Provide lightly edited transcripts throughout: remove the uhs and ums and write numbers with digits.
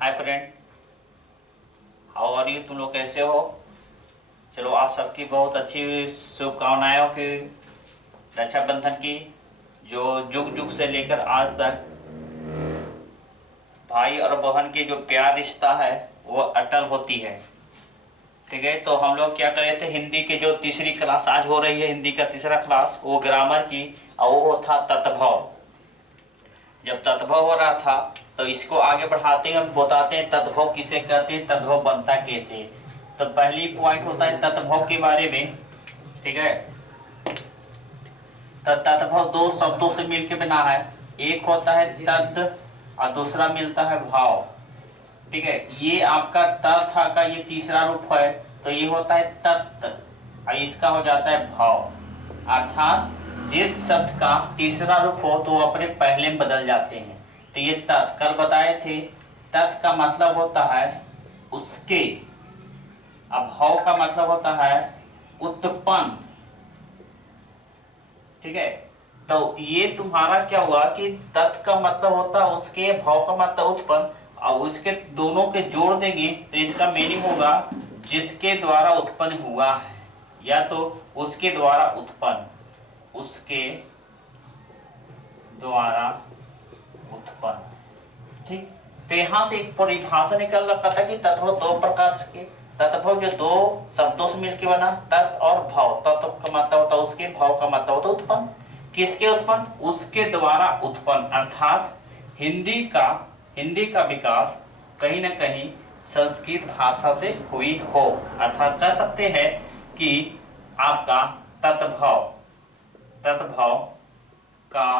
Hi friend, how are you? तुम लोग कैसे हो? चलो, आज सबकी बहुत अच्छी शुभकामनाएं हो कि रक्षाबंधन की, जो जुग जुग से लेकर आज तक भाई और बहन की जो प्यार रिश्ता है वो अटल होती है। ठीक है, तो हम लोग क्या कर रहे थे, हिंदी की जो तीसरी क्लास आज हो रही है, हिंदी का तीसरा क्लास, वो ग्रामर की, और वो था तत्भव। जब तत्भव हो रहा था तो इसको आगे बढ़ाते हैं, हम बताते हैं तत्भव किसे कहते हैं, तत्भव बनता कैसे। तो पहली पॉइंट होता है तत्भव के बारे में। ठीक है, तो तत्भव दो शब्दों से मिलकर बना है। एक होता है तद और दूसरा मिलता है भाव। ठीक है, ये आपका त था का ये तीसरा रूप है, तो ये होता है तत्त और इसका हो जाता है भाव। अर्थात जिस शब्द का तीसरा रूप हो तो वो अपने पहले में बदल जाते हैं। तो ये तत् कल बताए थे, तत् का मतलब होता है उसके, अब भाव का मतलब होता है उत्पन्न। ठीक है, तो ये तुम्हारा क्या हुआ कि तत् का मतलब होता है उसके, भाव का मतलब उत्पन्न, और उसके दोनों के जोड़ देंगे तो इसका मीनिंग होगा जिसके द्वारा उत्पन्न हुआ है, या तो उसके द्वारा उत्पन्न, उसके द्वारा उत्पन्न। ठीक, तो यहां से एक परिभाषा निकल रखा था कि तत्व दो प्रकार के, तत्व जो दो शब्दों से मिलकर बना, तत् और भाव। तत्व का मतलब होता है उसके, भाव का मतलब होता है उत्पन्न। किसके उत्पन्न? उसके द्वारा उत्पन्न। अर्थात हिंदी का विकास कहीं ना कहीं संस्कृत भाषा से हुई हो। अर्थात कह सकते हैं कि आपका तत्भव का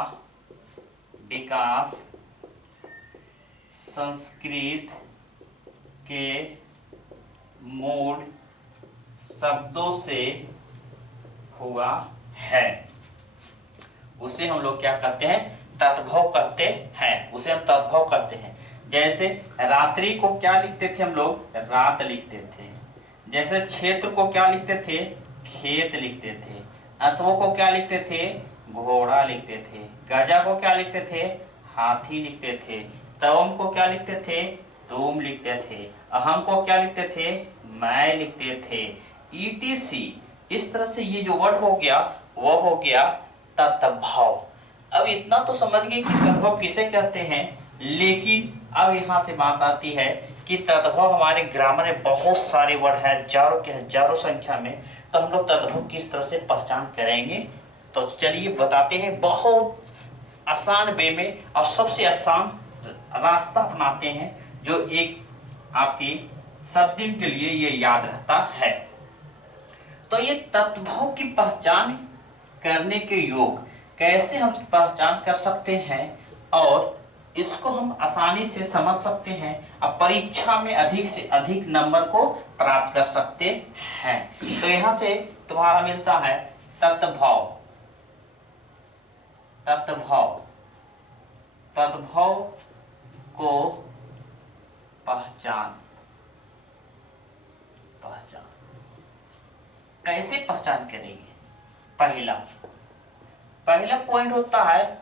विकास संस्कृत के मूल शब्दों से हुआ है। उसे हम लोग क्या कहते हैं? तत्भव कहते हैं। उसे हम तत्भव कहते हैं। जैसे रात्रि को क्या लिखते थे हम लोग? रात लिखते थे। जैसे क्षेत्र को क्या लिखते थे? खेत लिखते थे। अश्व को क्या लिखते थे? घोड़ा लिखते थे। गजा को क्या लिखते थे? हाथी लिखते थे। तवम को क्या लिखते थे? तुम लिखते थे। अहम को क्या लिखते थे? मैं लिखते थे। ईटीसी, इस तरह से ये जो वर्ड हो गया वो हो गया तत्भव। अब इतना तो समझ गए कि तत्भव किसे कहते हैं, लेकिन अब यहाँ से बात आती है कि तत्भव हमारे ग्रामर में बहुत सारे वर्ड है, हजारों के हजारों संख्या में। तो हम लोग तत्भव किस तरह से पहचान करेंगे, तो चलिए बताते हैं। बहुत आसान वे में और सबसे आसान रास्ता अपनाते हैं, जो एक आपके सब दिन के लिए ये याद रहता है। तो ये तत्भव की पहचान करने के योग कैसे हम पहचान कर सकते हैं और इसको हम आसानी से समझ सकते हैं और परीक्षा में अधिक से अधिक नंबर को प्राप्त कर सकते हैं। तो यहां से तुम्हारा मिलता है तत्भव। तत्भव को पहचान कैसे पहचान करेंगे? पहला पॉइंट होता है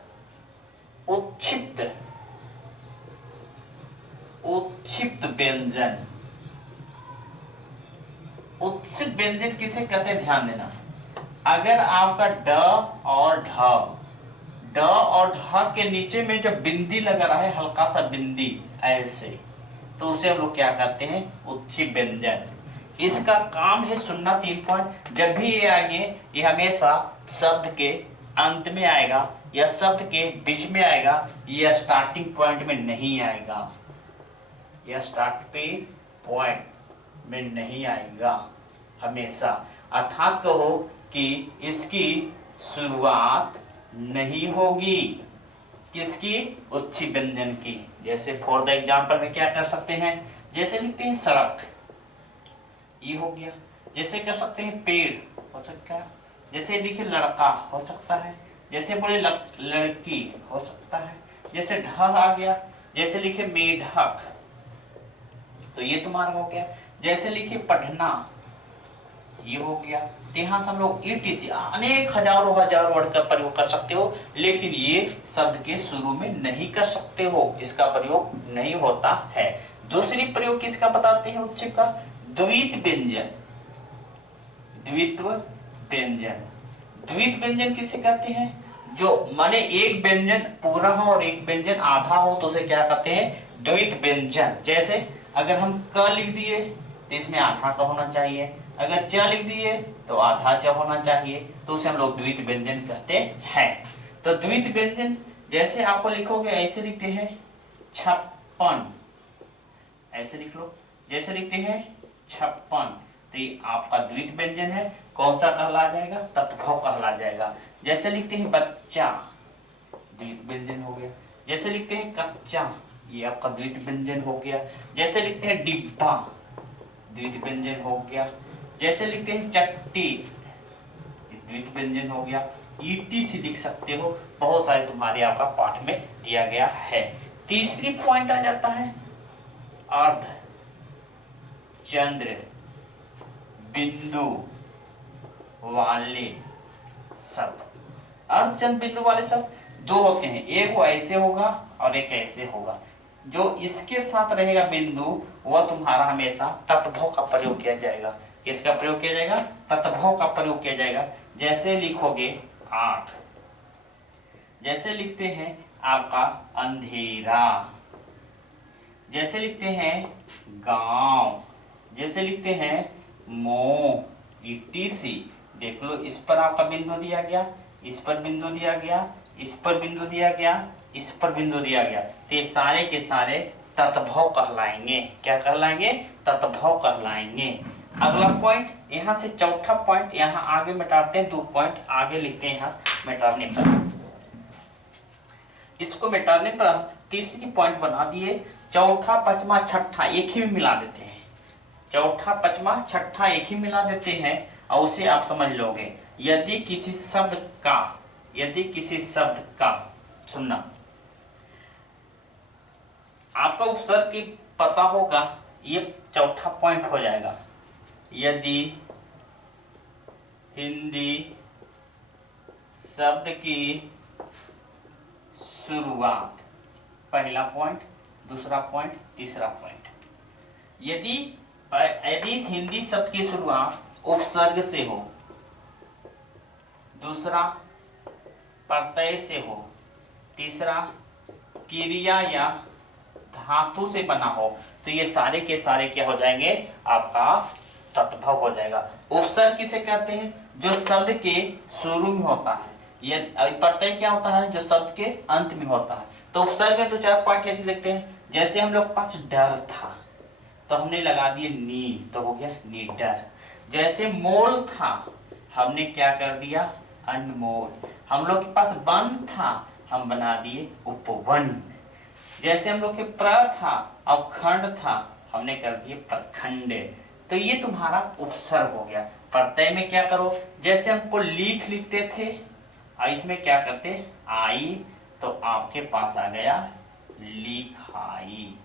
उत्क्षिप्त व्यंजन। उत्क्षिप्त व्यंजन किसे कहते हैं? ध्यान देना, अगर आपका ड और ढ के नीचे में जब बिंदी लगा रहा है, हल्का सा बिंदी ऐसे, तो उसे हम लोग क्या कहते हैं? उत्क्षिप्त व्यंजन। इसका काम है सुनना 3 पॉइंट। जब भी ये आएंगे, ये हमेशा शब्द के अंत में आएगा या शब्द के बीच में आएगा, या स्टार्टिंग पॉइंट में नहीं आएगा, या स्टार्टिंग पॉइंट में नहीं आएगा हमेशा। अर्थात कहो कि इसकी शुरुआत नहीं होगी। किसकी? उत्क्षिप्त व्यंजन की। जैसे फॉर द एग्जाम्पल में क्या कर सकते हैं? जैसे लिखते हैं सड़क, ये हो गया। जैसे कह सकते हैं पेड़, हो सकता है। जैसे लिखे लड़का, हो सकता है। जैसे बोले लड़की, हो सकता है। जैसे ढ आ गया, जैसे लिखे मेढक, तो ये तुम्हारा हो गया। जैसे लिखे पढ़ना, ये हो गया। तो यहाँ से हम लोग ETC अनेक हजारों वर्ड का प्रयोग कर सकते हो, लेकिन ये शब्द के शुरू में नहीं कर सकते हो, इसका प्रयोग नहीं होता है। दूसरी प्रयोग किसका बताते हैं उच्च का? द्वित व्यंजन। द्वित्व व्यंजन। द्वित व्यंजन किसे कहते हैं? जो माने एक व्यंजन पूरा हो और एक व्यंजन आधा हो तो उसे क्या कहते हैं? द्वित व्यंजन। जैसे अगर हम क लिख दिए तो इसमें आधा क होना चाहिए, अगर च लिख दिए तो आधा च होना चाहिए, तो उसे हम लोग द्वित व्यंजन कहते हैं। तो द्वित व्यंजन जैसे आपको लिखोगे ऐसे लिखते हैं 56, ऐसे लिख लो, जैसे लिखते हैं 56, तो ये आपका द्वित व्यंजन है। कौन सा कहला जाएगा? तत्भव कहला जाएगा। जैसे लिखते हैं बच्चा, द्वित व्यंजन हो गया। जैसे लिखते हैं कच्चा, ये आपका द्वित व्यंजन हो गया। जैसे लिखते हैं डिब्बा, द्वित व्यंजन हो गया। जैसे लिखते हैं चट्टी, द्वित व्यंजन हो गया। ETC लिख सकते हो, बहुत सारे तुम्हारे आपका पाठ में दिया गया है। तीसरी पॉइंट आ जाता है अर्ध चंद्र बिंदु वाले शब्द। अर्धचंद्र बिंदु वाले शब्द दो होते हैं, एक वो ऐसे होगा और एक ऐसे होगा। जो इसके साथ रहेगा बिंदु वह तुम्हारा हमेशा तत्भव का प्रयोग किया जाएगा। किसका प्रयोग किया जाएगा? तत्भव का प्रयोग किया जाएगा। जैसे लिखोगे 8, जैसे लिखते हैं आपका अंधेरा, जैसे लिखते हैं गांव, जैसे लिखते हैं मोह, ETC। देख लो, इस पर आपका बिंदु दिया गया, इस पर बिंदु दिया गया, इस पर बिंदु दिया गया, इस पर बिंदु दिया गया, तो ये सारे के सारे तत्भव कहलाएंगे। क्या कहलाएंगे? तत्भव कहलाएंगे। अगला पॉइंट, यहाँ से चौथा पॉइंट यहाँ आगे मिटाते हैं, 2 पॉइंट आगे लिखते हैं यहाँ मिटाने पर। इसको मिटाने पर तीसरी पॉइंट बना दिए, चौथा पचमा छठा एक ही में मिला देते हैं। चौथा पचमा छठा एक ही मिला देते हैं और उसे आप समझ लोगे। यदि किसी शब्द का सुनना, आपका उपसर्ग की पता होगा, ये चौथा पॉइंट हो जाएगा। यदि हिंदी शब्द की शुरुआत, पहला पॉइंट, दूसरा पॉइंट, तीसरा पॉइंट। यदि हिंदी शब्द की शुरुआत उपसर्ग से हो, दूसरा प्रत्यय से हो, तीसरा क्रिया या धातु से बना हो, तो ये सारे के सारे क्या हो जाएंगे? आपका तत्भव हो जाएगा। उपसर्ग किसे कहते हैं? जो शब्द के शुरू में होता है। ये प्रत्यय क्या होता है? जो शब्द के अंत में होता है। तो उपसर्ग में तो 4 पार्ट लिखते हैं। जैसे हम लोग पास डर था तो हमने लगा दिए नी, तो हो गया निडर। जैसे मोल था, हमने क्या कर दिया? अनमोल। हम लोग के पास वन था, हम बना दिए उपवन। जैसे हम लोग के प्र था और खंड था, हमने कर दिए प्रखंड। तो ये तुम्हारा उपसर्ग हो गया। प्रत्यय में क्या करो? जैसे हमको लिखते थे और इसमें क्या करते? आई, तो आपके पास आ गया लिखाई,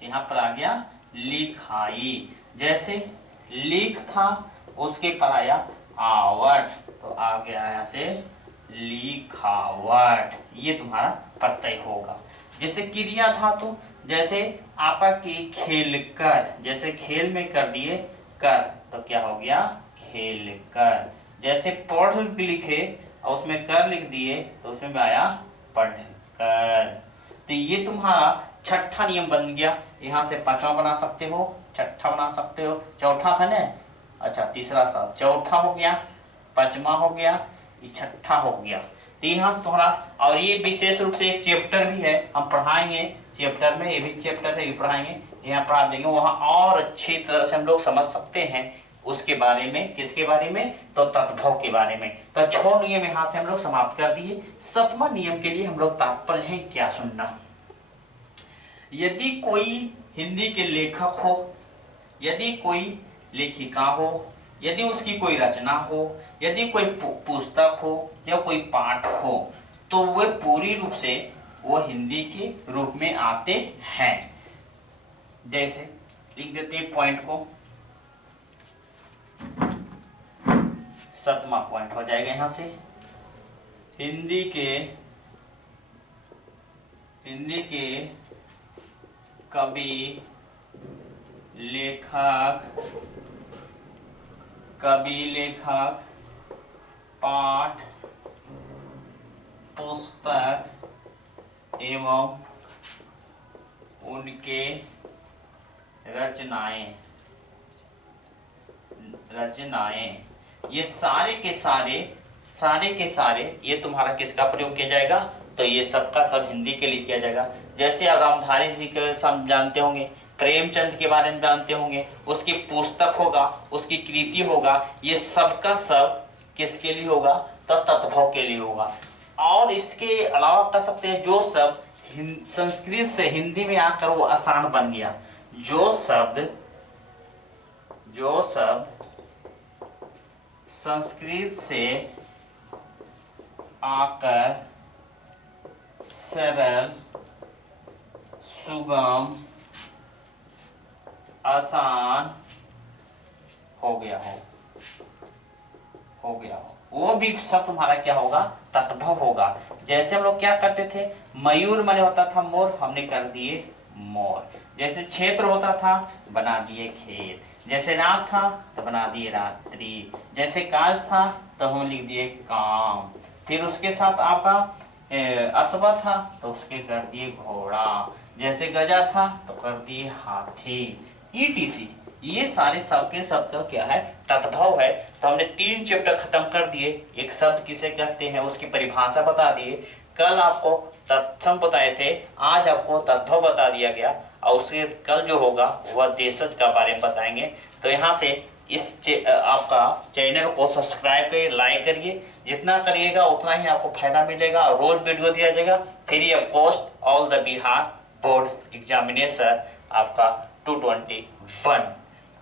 यहाँ पर आ गया लिखाई। जैसे लिख था उसके पर आया आवट, तो आ गया यहाँ से लिखावट। ये तुम्हारा प्रत्यय होगा। जैसे क्रिया धातु, जैसे आपा की खेल कर, जैसे खेल में कर दिए कर, तो क्या हो गया? खेल कर। जैसे पढ़ लिखे और उसमें कर लिख दिए तो उसमें आया पढ़ कर। तो ये तुम्हारा छठा नियम बन गया। यहाँ से पांचवा बना सकते हो, छठा बना सकते हो, चौथा था ना, अच्छा तीसरा था, चौथा हो गया, पांचवा हो गया, ये छठा हो गया। तो यहाँ से तुम्हारा, और ये विशेष रूप से एक चैप्टर भी है, हम पढ़ाएंगे चैप्टर में, ये भी चैप्टर है, ये पढ़ाएंगे, यहाँ पढ़ा देंगे, वहाँ और अच्छी तरह से हम लोग समझ सकते हैं उसके बारे में। किसके बारे में? तो तत्भव के बारे में। तो 6 नियम यहाँ से हम लोग समाप्त कर दिए। 7वां नियम के लिए हम लोग तात्पर्य है क्या सुनना। यदि कोई हिंदी के लेखक हो, यदि कोई लेखिका हो, यदि उसकी कोई रचना हो, यदि कोई पुस्तक हो या कोई पाठ हो, तो वे पूरी रूप से वो हिंदी के रूप में आते हैं। जैसे लिख देते हैं पॉइंट को, 7वां पॉइंट हो जाएगा यहाँ से। हिंदी के कवि लेखक पाठ पुस्तक एवं उनके रचनाएं ये सारे के सारे ये तुम्हारा किसका प्रयोग किया जाएगा, तो ये सबका सब हिंदी के लिए किया जाएगा। जैसे आप रामधारी जी के सब जानते होंगे, प्रेमचंद के बारे में जानते होंगे, उसकी पुस्तक होगा, उसकी कृति होगा, ये सबका सब किसके लिए होगा, तो तत्भव के लिए होगा। और इसके अलावा कह सकते हैं जो शब्द संस्कृत से हिंदी में आकर वो आसान बन गया, जो शब्द संस्कृत से आकर सरल, सुगम, आसान हो गया हो, वो भी सब तुम्हारा क्या होगा, तत्भव होगा। जैसे हम लोग क्या करते थे, मयूर माने होता था मोर, हमने कर दिए मोर। जैसे क्षेत्र होता था, बना दिए खेत। जैसे रात था तो बना दिए रात्रि। जैसे काज था तो हम लिख दिए काम। फिर उसके साथ आपका असवा था तो उसके कर दिए घोड़ा। जैसे गजा था तो कर दिए हाथी। ETC ये सारे सबके सब का क्या है, तत्भव है। तो हमने 3 चैप्टर खत्म कर दिए। एक शब्द किसे कहते हैं उसकी परिभाषा बता दिए। कल आपको तत्सम बताए थे, आज आपको तत्भव बता दिया गया, और उसके कल जो होगा वह देशज का बारे में बताएंगे। तो यहाँ से इस आपका चैनल को सब्सक्राइब करिए, लाइक करिए। जितना करिएगा उतना ही आपको फायदा मिलेगा, और रोज वीडियो दिया जाएगा free of cost. All the Bihar board examination आपका 221।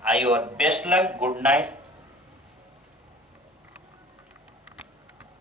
I your best luck, good night.